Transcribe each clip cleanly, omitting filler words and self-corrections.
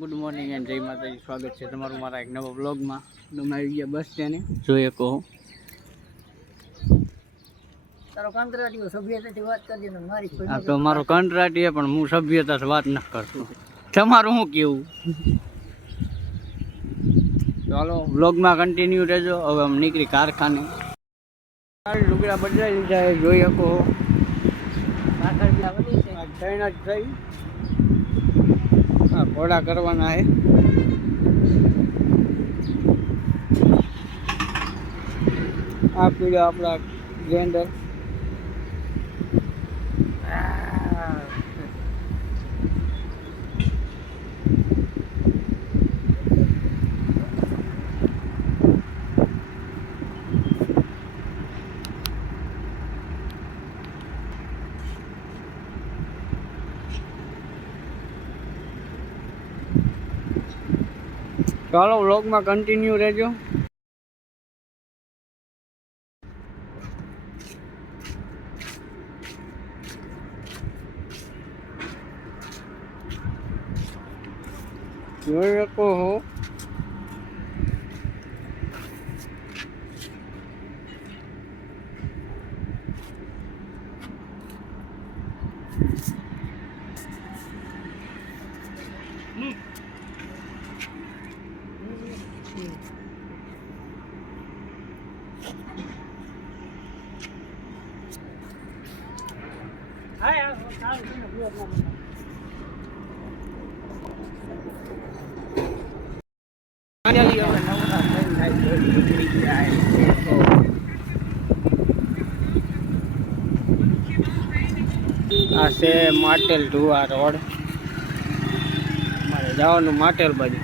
Good morning and જય માતાજી. સ્વાગત છે તમારું મારા એક નવા બ્લોગમાં. તમે આવી ગયા બસ સ્ટેન્ડે. જોઈએ કહો તારો કંટ્રાટીઓ સભ્યતાથી વાત કરજે ને મારી કોઈ આ તો મારો કંટ્રાટી પણ હું સભ્યતાથી વાત ન કરતો. તમારું શું કેવું? ચાલો બ્લોગમાં કન્ટિન્યુ રહેજો. હવે અમે નીકળી કારખાને. લુગડા બદલાઈ લીધા એ જોઈ શકો. પાછળ બી આવેલી છે. ટ્રેન જ થઈ. હા, ઘોડા કરવાના છે. આ પીડો આપણા ગ્રેન્ડર. ચાલો વ્લોગમાં કન્ટિન્યુ રહેજો. જોઈ શકો હો આ છે માટેલ ધુવા રોડ. મારે જવાનું માટેલ બાજુ.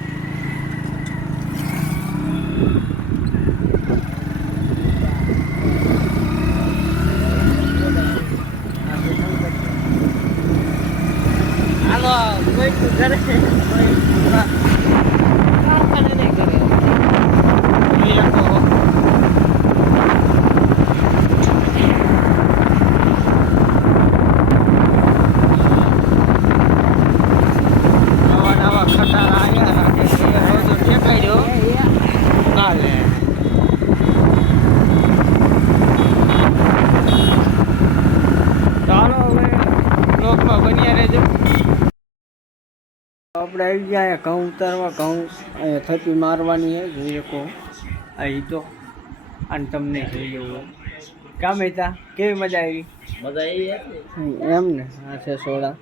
હાલો કોઈ કરે નહીં કરે. આપણે આવી ગયા ઘઉં ઉતારવા. ઘઉં અહીંયા થતી મારવાની છે. જોઈ શકો અહીં તો. અને તમને જોઈએ એવું કામ હતા. કેવી મજા આવી? મજા આવી એમ ને. આ છે સોડા.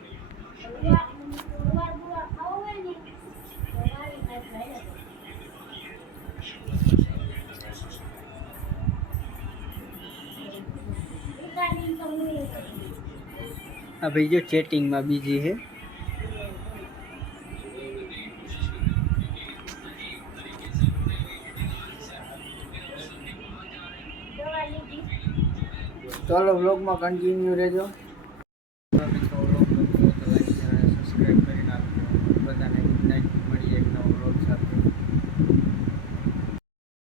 આ ભાઈ જો ચેટિંગમાં બીજી છે. ચાલો વ્લોગમાં કન્ટિન્યુ રહેજો. સબસ્ક્રાઈબ કરી નાખજો. બધાને ગુડ નાઇટ.